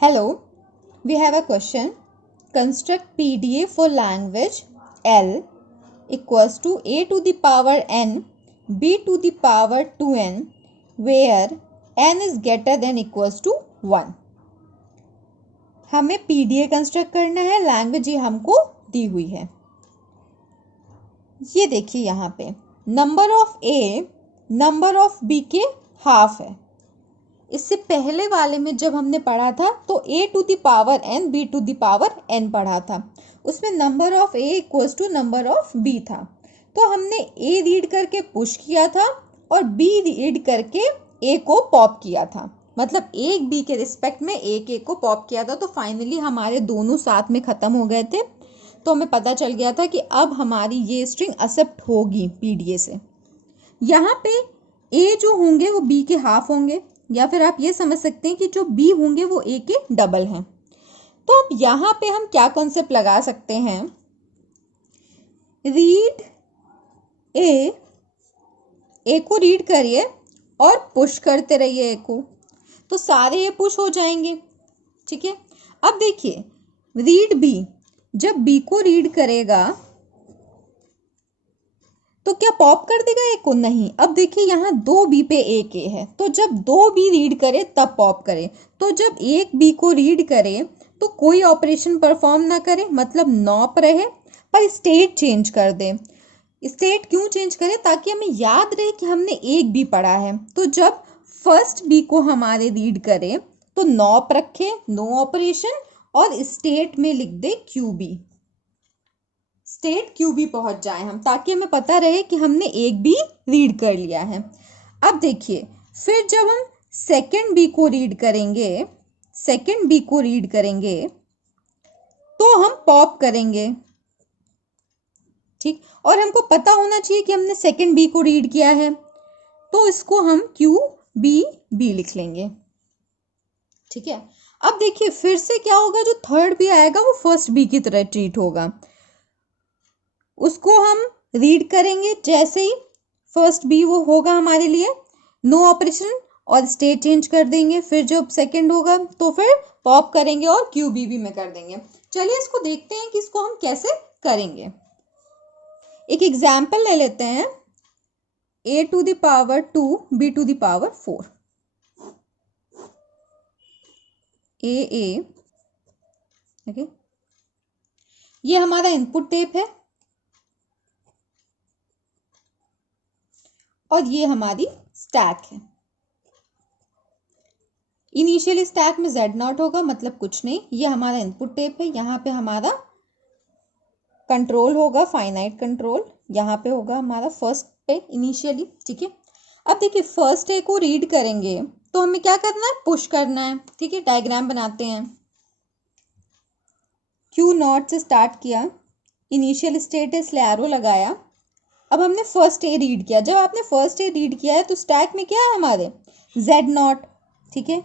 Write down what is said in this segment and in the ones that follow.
Hello, we have a question. Construct PDA for language L equals to a to the power n, b to the power 2n, where n is greater than equals to 1. हमें PDA construct करना है, language ये हमको दी हुई है। ये देखिए यहाँ पे number of A number of B के हाफ है। इससे पहले वाले में जब हमने पढ़ा था तो a to the power n b to the power n पढ़ा था, उसमें number of a equals to number of b था। तो हमने a रीड करके पुश किया था और b रीड करके a को पॉप किया था, मतलब एक b के रिस्पेक्ट में एक a को पॉप किया था। तो फाइनली हमारे दोनों साथ में ख़त्म हो गए थे, तो हमें पता चल गया था कि अब हमारी ये स्ट्रिंग एक्सेप्ट होगी पीडीए से। यहाँ पे a जो होंगे वो b के हाफ होंगे, या फिर आप ये समझ सकते हैं कि जो b होंगे वो a के डबल हैं। तो अब यहाँ पे हम क्या कॉन्सेप्ट लगा सकते हैं, रीड ए को रीड करिए और पुश करते रहिए ए को, तो सारे ए पुश हो जाएंगे। ठीक है, अब देखिए रीड बी, जब बी को रीड करेगा तो क्या पॉप कर देगा ए को? नहीं। अब देखिए यहाँ दो बी पे एक ए है, तो जब दो बी रीड करे तब पॉप करे। तो जब एक बी को रीड करे तो कोई ऑपरेशन परफॉर्म ना करे, मतलब नॉप रहे, पर स्टेट चेंज कर दे। स्टेट क्यों चेंज करे? ताकि हमें याद रहे कि हमने एक बी पढ़ा है। तो जब फर्स्ट बी को हमारे रीड करे तो नॉप रखे, नो ऑपरेशन, और स्टेट में लिख दे Q B, state Q B पहुंच जाए हम, ताकि हमें पता रहे कि हमने एक बी रीड कर लिया है। अब देखिए फिर जब हम सेकंड बी को रीड करेंगे तो हम पॉप करेंगे। ठीक, और हमको पता होना चाहिए कि हमने सेकंड बी को रीड किया है, तो इसको हम क्यू बी लिख लेंगे। ठीक है, अब देखिए फिर से क्या होगा, जो थर्ड बी आएगा वो फर्स्ट बी की तरह ट्रीट होगा। उसको हम रीड करेंगे, जैसे ही फर्स्ट बी वो होगा हमारे लिए नो ऑपरेशन और स्टेट चेंज कर देंगे। फिर जब सेकंड होगा तो फिर पॉप करेंगे और क्यू बी में कर देंगे। चलिए इसको देखते हैं कि इसको हम कैसे करेंगे। एक एग्जाम्पल ले लेते हैं, a to the power 2 b to the power 4। Okay, ये हमारा इनपुट टेप है और ये हमारी स्टैक है। इनिशियल स्टैक में Z0 होगा, मतलब कुछ नहीं, ये हमारा इनपुट टेप है। यहाँ पे हमारा कंट्रोल होगा, फाइनाइट कंट्रोल, यहाँ पे होगा हमारा फर्स्ट पे इनिशियली। ठीक है, अब देखिए फर्स्ट ए को रीड करेंगे तो हमें क्या करना है, पुश करना है। ठीक है, डायग्राम बनाते हैं। Q0 से स्टार्ट किया, इनिशियल स्टेट है इसलिए एरो लगाया। अब हमने फर्स्ट ए रीड किया, जब आपने फर्स्ट ए रीड किया है तो स्टैक में क्या है हमारे Z0। ठीक है,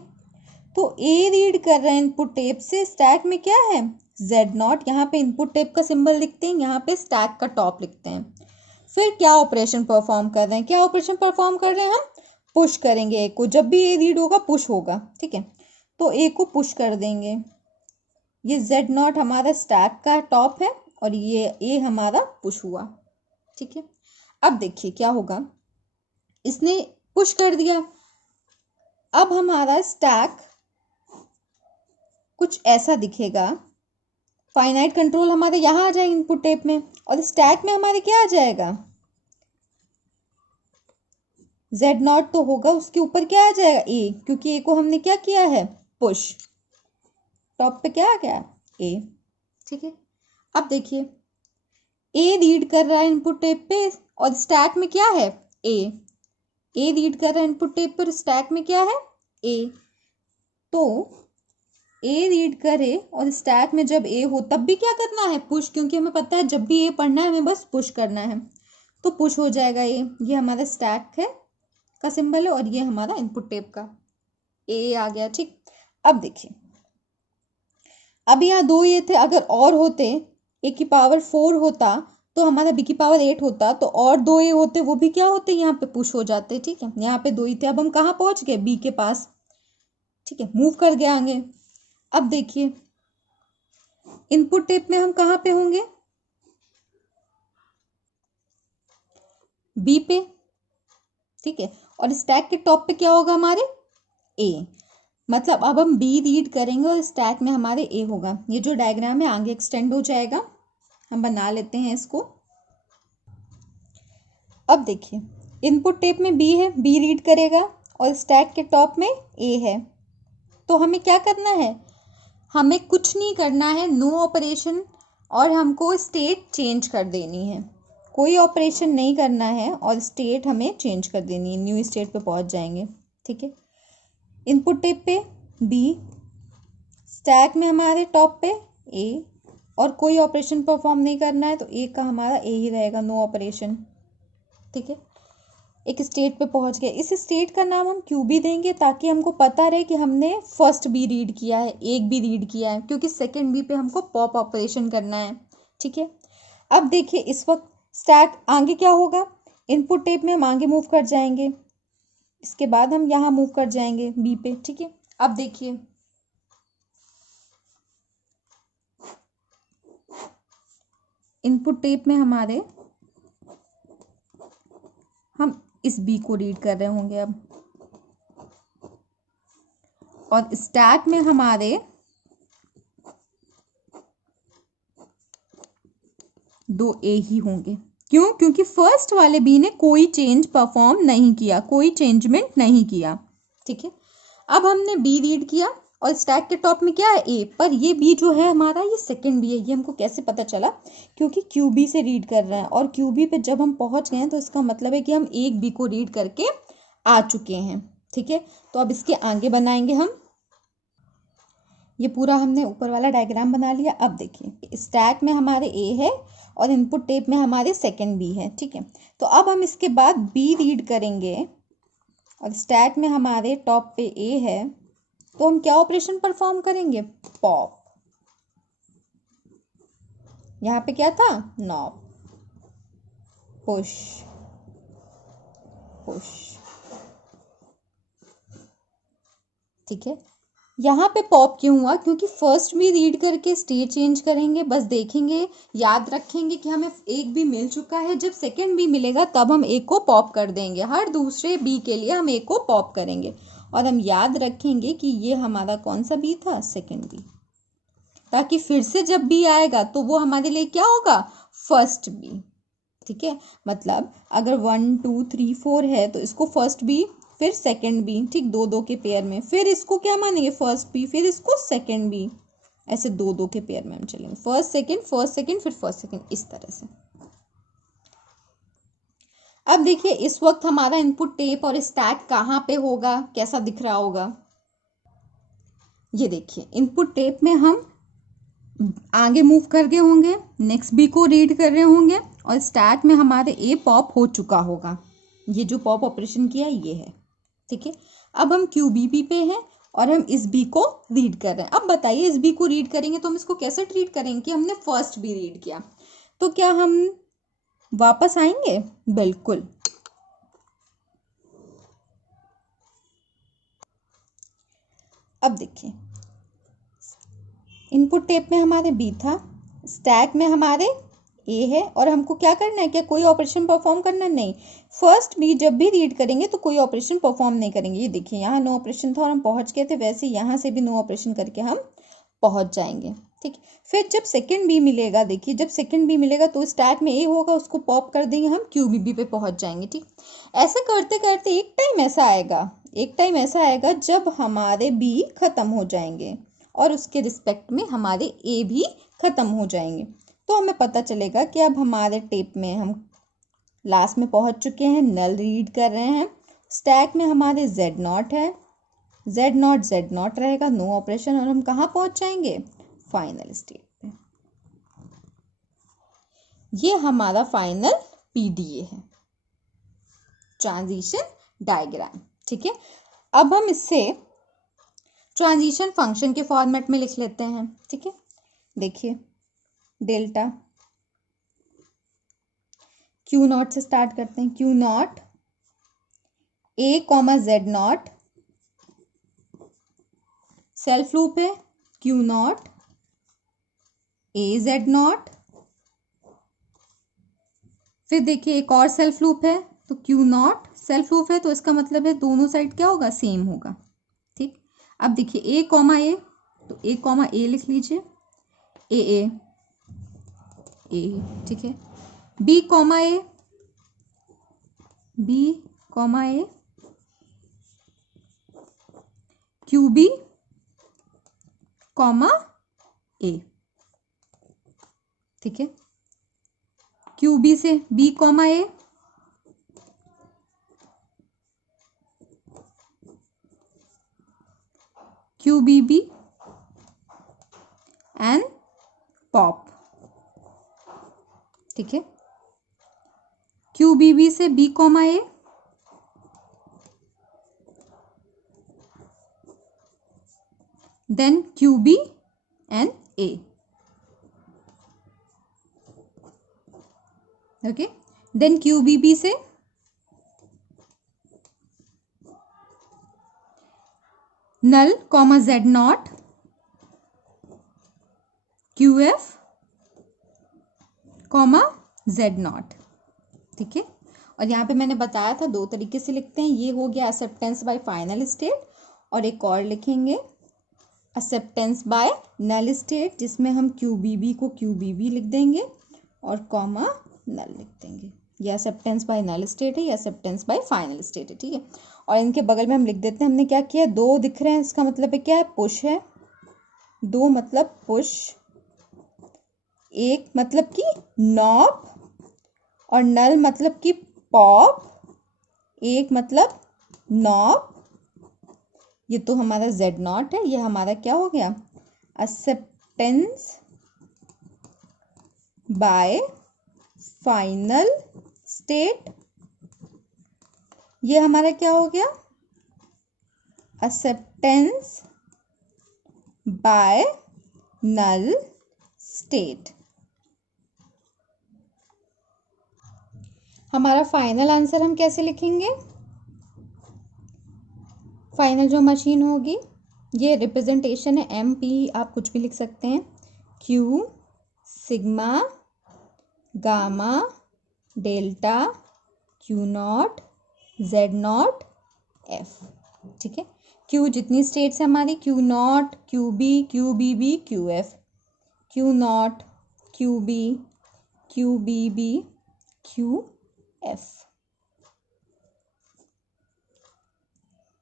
तो ए रीड कर रहे हैं इनपुट टेप से, स्टैक में क्या है Z0। यहाँ पे इनपुट टेप का सिंबल लिखते हैं, यहाँ पे स्टैक का टॉप लिखते हैं। फिर क्या ऑपरेशन परफॉर्म कर रहे हैं, क्या ऑपरेशन परफॉर्म कर रहे हैं, हम पुश करेंगे ए को। जब भी ए रीड होगा पुश होगा। ठीक है, तो ए को पुश कर देंगे। ये Z0 हमारा स्टैक का टॉप है और ये ए हमारा पुश हुआ। ठीक है, अब देखिए क्या होगा, इसने पुश कर दिया। अब हमारा स्टैक कुछ ऐसा दिखेगा, फाइनाइट कंट्रोल हमारे यहाँ आ जाएगा इनपुट टेप में, और स्टैक में हमारे क्या आ जाएगा, Z0 तो होगा, उसके ऊपर क्या आ जाएगा ए, क्योंकि ए को हमने क्या किया है, पुश। टॉप पे क्या आ गया, ए। ठीक है, अब देखिए ए रीड कर रहा है इनपुट टेप पे और स्टैक में क्या है, ए रीड कर रहा है इनपुट टेप पर, स्टैक में क्या है, ए। तो ए रीड करे और स्टैक में जब ए हो तब भी क्या करना है, पुश, क्योंकि हमें पता है जब भी ए पढ़ना है हमें बस पुश करना है, तो पुश हो जाएगा ए। ये हमारा स्टैक है का सिंबल है और ये हमारा इनपुट टेप का ए आ गया। ठीक, अब देखिए अब यहाँ दो ये थे, अगर और होते ए की पावर 4 होता तो हमारा बी की पावर 8 होता, तो और दो ए होते, वो भी क्या होते, यहाँ पे पुश हो जाते। ठीक है, यहाँ पे दो ही थे, अब हम कहाँ पहुंच गए, बी के पास। ठीक है, मूव कर गया आगे। अब देखिए इनपुट टेप में हम कहाँ पे होंगे, बी पे, ठीक है। और स्टैक के टॉप पे क्या होगा हमारे, ए। मतलब अब हम बी रीड करेंगे और स्टैक में हमारे ए होगा। ये जो डायग्राम है आगे एक्सटेंड हो जाएगा, हम बना लेते हैं इसको। अब देखिए इनपुट टेप में बी है, बी रीड करेगा और स्टैक के टॉप में ए है। तो हमें क्या करना है, हमें कुछ नहीं करना है, नो ऑपरेशन, और हमको स्टेट चेंज कर देनी है। कोई ऑपरेशन नहीं करना है और स्टेट हमें चेंज कर देनी है, न्यू स्टेट पे पहुंच जाएंगे, ठीक है। इनपुट टेप पे बी, स्टैक में हमारे टॉप पे ए, और कोई ऑपरेशन परफॉर्म नहीं करना है तो ए का हमारा ए ही रहेगा, नो ऑपरेशन, ठीक है। एक स्टेट पे पहुंच गए, इस स्टेट का नाम हम क्यू बी देंगे ताकि हमको पता रहे कि हमने फर्स्ट बी रीड किया है, एक बी रीड किया है, क्योंकि सेकंड बी पे हमको पॉप ऑपरेशन करना है, ठीक है। अब देखिए इस वक्त स्टैक आगे क्या होगा, इनपुट टेप में हम आगे मूव कर जाएंगे, इसके बाद हम यहाँ मूव कर जाएंगे बी पे, ठीक है। अब देखिए इनपुट टेप में हमारे हम इस बी को रीड कर रहे होंगे अब, और स्टैक में हमारे दो ए ही होंगे। क्यों, क्योंकि फर्स्ट वाले बी ने कोई चेंज परफॉर्म नहीं किया, कोई चेंजमेंट नहीं किया, ठीक है। अब हमने बी रीड किया और स्टैक के टॉप में क्या है, ए, पर ये बी जो है हमारा ये सेकंड बी है। ये हमको कैसे पता चला, क्योंकि क्यू बी से रीड कर रहे हैं और क्यू बी पे जब हम पहुंच गए हैं तो इसका मतलब है कि हम एक बी को रीड करके आ चुके हैं, ठीक है। तो अब इसके आगे बनाएंगे हम, ये पूरा हमने ऊपर वाला डायग्राम बना लिया। अब देखिए स्टैक में हमारे ए है और इनपुट टेप में हमारे सेकंड बी है, ठीक है। तो अब हम इसके बाद बी रीड करेंगे और स्टैक में हमारे टॉप पे ए है, तो हम क्या ऑपरेशन परफॉर्म करेंगे, पॉप। यहाँ पे क्या था, नॉप, पुश पुश, ठीक है। यहाँ पे पॉप क्यों हुआ, क्योंकि फर्स्ट भी रीड करके स्टेट चेंज करेंगे, बस देखेंगे, याद रखेंगे कि हमें एक भी मिल चुका है, जब सेकंड भी मिलेगा तब हम एक को पॉप कर देंगे, हर दूसरे बी के लिए हम एक को पॉप करेंगे, और हम याद रखेंगे कि ये हमारा कौन सा बी था, सेकंड बी, ताकि फिर से जब बी आएगा तो वो हमारे लिए क्या होगा, फर्स्ट बी, ठीक है। मतलब अगर 1 2 3 4 है तो इसको फर्स्ट बी फिर सेकंड बी, ठीक, दो दो के पेयर में, फिर इसको क्या मानेंगे, फर्स्ट बी, फिर इसको सेकंड बी, ऐसे दो दो के पेयर में हम चलेंगे, फर्स्ट सेकंड फिर फर्स्ट सेकंड, इस तरह से। अब देखिए इस वक्त हमारा इनपुट टेप और स्टैक कहाँ पे होगा, कैसा दिख रहा होगा, ये देखिए इनपुट टेप में हम आगे मूव कर गए होंगे, नेक्स्ट बी को रीड कर रहे होंगे, और स्टैक में हमारे ए पॉप हो चुका होगा, ये जो पॉप ऑपरेशन किया ये है, ठीक है। अब हम क्यू बी बी पे हैं और हम इस बी को रीड कर रहे हैं। अब बताइए इस बी को रीड करेंगे तो हम इसको कैसे ट्रीट करेंगे कि हमने फर्स्ट बी रीड किया, तो क्या हम वापस आएंगे, बिल्कुल। अब देखिए इनपुट टेप में हमारे बी था, स्टैक में हमारे ए है, और हमको क्या करना है, क्या कोई ऑपरेशन परफॉर्म करना है, नहीं। फर्स्ट बी जब भी रीड करेंगे तो कोई ऑपरेशन परफॉर्म नहीं करेंगे, ये देखिए यहाँ नो ऑपरेशन था और हम पहुंच गए थे, वैसे यहाँ से भी नो ऑपरेशन करके हम पहुंच जाएंगे, ठीक। फिर जब सेकंड बी मिलेगा, देखिए जब सेकंड बी मिलेगा तो स्टैक में ए होगा, उसको पॉप कर देंगे, हम क्यू बी बी पे पहुंच जाएंगे, ठीक। ऐसे करते करते एक टाइम ऐसा आएगा जब हमारे बी खत्म हो जाएंगे और उसके रिस्पेक्ट में हमारे ए भी खत्म हो जाएंगे, तो हमें पता चलेगा कि अब हमारे टेप में हम लास्ट में पहुंच चुके हैं, नल रीड कर रहे हैं, स्टैक में हमारे जेड नॉट है, जेड नॉट रहेगा, नो ऑपरेशन, और हम कहाँ पहुंच जाएंगे, फाइनल स्टेट पे। ये हमारा फाइनल पीडीए है, ट्रांजिशन डायग्राम, ठीक है। अब हम इससे ट्रांजिशन फंक्शन के फॉर्मेट में लिख लेते हैं, ठीक है। देखिए डेल्टा क्यू नॉट से स्टार्ट करते हैं, Q naught A comma Z naught, self loop है, Q naught A Z naught. फिर देखिए एक और सेल्फ लूप है, तो क्यू नॉट सेल्फ लूप है तो इसका मतलब है दोनों साइड क्या होगा, सेम होगा। ठीक, अब देखिए ए कॉमा ए, तो ए कॉमा ए लिख लीजिए, ए ए ए, ठीक है। B comma A, B comma A, Q B comma A, ठीक है। क्यू बी से B comma A, Q B B and pop, ठीक है। क्यू बी बी से B comma A, then Q B and A, okay. Then Q B B से null comma Z naught, Q F comma Z naught, ठीक है। और यहाँ पे मैंने बताया था दो तरीके से लिखते हैं, ये हो गया एक्सेप्टेंस बाय फाइनल स्टेट, और एक और लिखेंगे एक्सेप्टेंस बाय नल स्टेट, जिसमें हम क्यू बी बी को क्यू बी बी लिख देंगे और कॉमा नल लिख देंगे। ये एक्सेप्टेंस बाय नल स्टेट है, या एक्सेप्टेंस बाय फाइनल स्टेट है, ठीक है। और इनके बगल में हम लिख देते हैं, हमने क्या किया, दो दिख रहे हैं, इसका मतलब है क्या है, पुश है। दो मतलब पुश, एक मतलब कि नॉब, और नल मतलब कि पॉप, एक मतलब नॉब। ये तो हमारा जेड नॉट है, ये हमारा क्या हो गया, एक्सेप्टेंस बाय फाइनल स्टेट। ये हमारा क्या हो गया, एक्सेप्टेंस बाय नल स्टेट। हमारा फाइनल आंसर हम कैसे लिखेंगे, फाइनल जो मशीन होगी, ये रिप्रेजेंटेशन है एम पी, आप कुछ भी लिख सकते हैं, Q sigma gamma delta Q naught Z naught F, ठीक है। क्यू जितनी स्टेट्स है हमारी, Q naught, Q B B, Q F, Q naught, Q B B, Q F.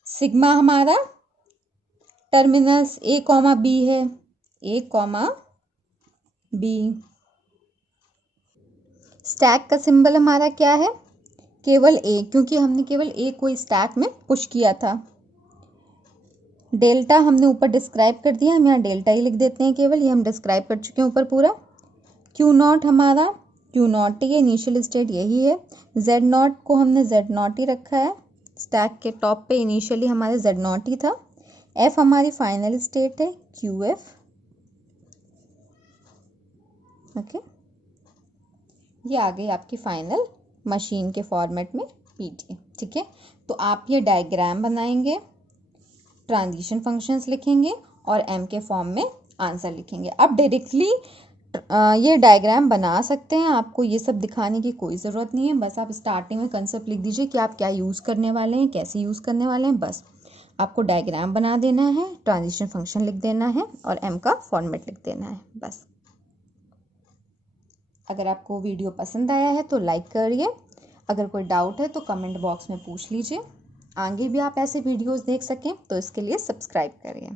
Sigma हमारा टर्मिनस ए कॉमा बी है, ए कॉमा बी। स्टैक का symbol हमारा क्या है, केवल ए, क्योंकि हमने केवल ए को स्टैक में पुश किया था। डेल्टा हमने ऊपर डिस्क्राइब कर दिया, हम यहाँ डेल्टा ही लिख देते हैं केवल, ये हम डिस्क्राइब कर चुके हैं ऊपर पूरा। क्यू नॉट हमारा, क्यू नॉट ही है, इनिशियल स्टेट यही है। जेड नॉट को हमने जेड नॉट ही रखा है, स्टैक के टॉप पे इनिशियली हमारे जेड नॉट ही था। एफ हमारी फाइनल स्टेट है, क्यू एफ, ओके। ये आ गई आपकी फाइनल मशीन के फॉर्मेट में पीटी, ठीक है। तो आप ये डायग्राम बनाएंगे, ट्रांजिशन फंक्शंस लिखेंगे और एम के फॉर्म में आंसर लिखेंगे। आप डायरेक्टली ये डायग्राम बना सकते हैं, आपको ये सब दिखाने की कोई ज़रूरत नहीं है। बस आप स्टार्टिंग में कंसेप्ट लिख दीजिए कि आप क्या यूज़ करने वाले हैं, कैसे यूज़ करने वाले हैं, बस आपको डायग्राम बना देना है, ट्रांजिशन फंक्शन लिख देना है और एम का फॉर्मेट लिख देना है, बस। अगर आपको वीडियो पसंद आया है तो लाइक करिए, अगर कोई डाउट है तो कमेंट बॉक्स में पूछ लीजिए। आगे भी आप ऐसे वीडियोस देख सकें तो इसके लिए सब्सक्राइब करिए।